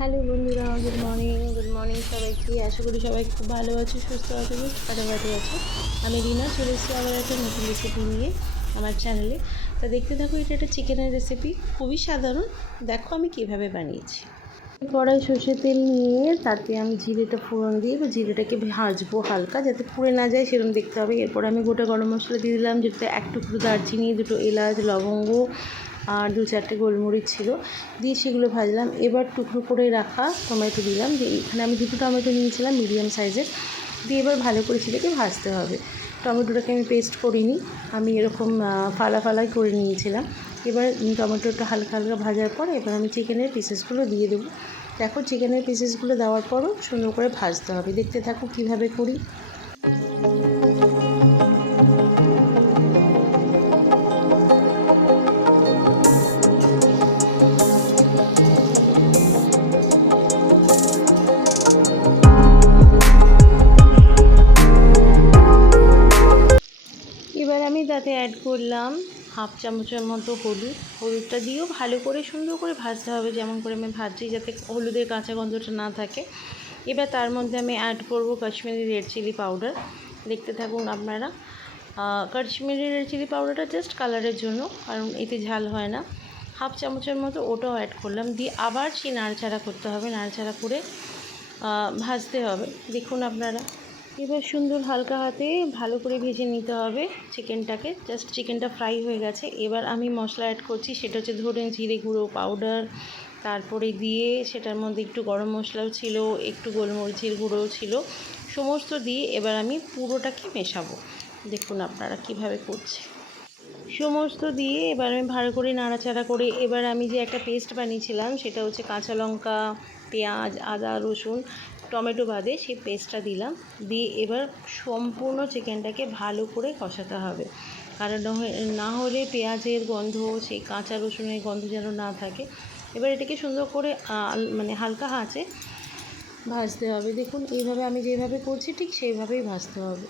Hello বন্ধুরা good morning good morning সবাইকে। আশা করি সবাই খুব ভালো আছো, সুস্থ আছো ফাটাফাটি আছো। আমি রিনা, চলে এসেছি আবার একটা নতুন রেসিপি নিয়ে আমার চ্যানেলে তা দেখতে থাকো, এটা একটা চিকেনের রেসিপি খুবই সাধারণ। দেখো আমি কীভাবে বানিয়েছি। কড়াই সর্ষে তেল নিয়ে তাতে আমি জিরেটা ফোড়ন দিয়ে এবার জিরেটাকে ভাজবো হালকা, যাতে পুড়ে না যায়, সেরকম দেখতে হবে। এরপর আমি গোটা গরম মশলা দিয়ে দিলাম যেটাতে এক টুকরো দারচিনি, দুটো এলাচ, লবঙ্গ আর দু চারটে গোলমরিচ ছিল, দিয়ে সেগুলো ভাজলাম। এবার টুকরো করে রাখা টমেটো দিলাম যে এখানে আমি দুটো টমেটো নিয়েছিলাম মিডিয়াম সাইজের, দিয়ে এবার ভালো করে সেটাকে ভাজতে হবে। টমেটোটাকে আমি পেস্ট করিনি, আমি এরকম ফালা ফালাই করে নিয়েছিলাম। এবার টমেটোটা হালকা হালকা ভাজার পর এবার আমি চিকেনের পিসেসগুলো দিয়ে দেবো। দেখো, চিকেনের পিসেসগুলো দেওয়ার পরও সুন্দর করে ভাজতে হবে। দেখতে থাকো কীভাবে করি। তাতে অ্যাড করলাম হাফ চামচের মতো হলুদ। হলুদটা দিয়েও ভালো করে সুন্দর করে ভাজতে হবে, যেমন করে আমি ভাজছি যাতে হলুদের কাঁচা গন্ধটা না থাকে। এবার তার মধ্যে আমি অ্যাড করব কাশ্মীরি রেড চিলি পাউডার দেখতে থাকুন আপনারা। কাশ্মীরি রেড চিলি পাউডারটা জাস্ট কালারের জন্য, কারণ এতে ঝাল হয় না। হাফ চামচের মতো ওটাও অ্যাড করলাম। দিয়ে আবার সেই নাড়াচাড়া করতে হবে। নাড়াচাড়া করে ভাজতে হবে। দেখুন আপনারা। এবার সুন্দর হালকা হাতে ভালো করে ভেজে নিতে হবে চিকেনটাকে। জাস্ট চিকেনটা ফ্রাই হয়ে গেছে। এবার আমি মশলা অ্যাড করছি, সেটা হচ্ছে ধরুন জিরে গুঁড়ো পাউডার তারপরে দিয়ে সেটার মধ্যে একটু গরম মশলাও ছিল, একটু গোলমরিচের গুঁড়োও ছিল, সমস্ত দিয়ে এবার আমি পুরোটাকে মেশাবো। দেখুন আপনারা কীভাবে করছে। সমস্ত দিয়ে এবার আমি ভালো করে নাড়াচাড়া করে এবার আমি যে একটা পেস্ট বানিয়েছিলাম, সেটা হচ্ছে কাঁচা লঙ্কা, পেঁয়াজ, আদা, রসুন টমেটো বাদে সেই পেস্টটা দিলাম। দিয়ে এবার সম্পূর্ণ চিকেনটাকে ভালো করে কষাতে হবে। কারণ না হলে পেঁয়াজের গন্ধ, সেই কাঁচা রসুনের গন্ধ যেন না থাকে। এবার এটাকে সুন্দর করে মানে হালকা হাঁচে ভাজতে হবে। দেখুন, এইভাবে আমি যেভাবে করছি, ঠিক সেইভাবেই ভাজতে হবে।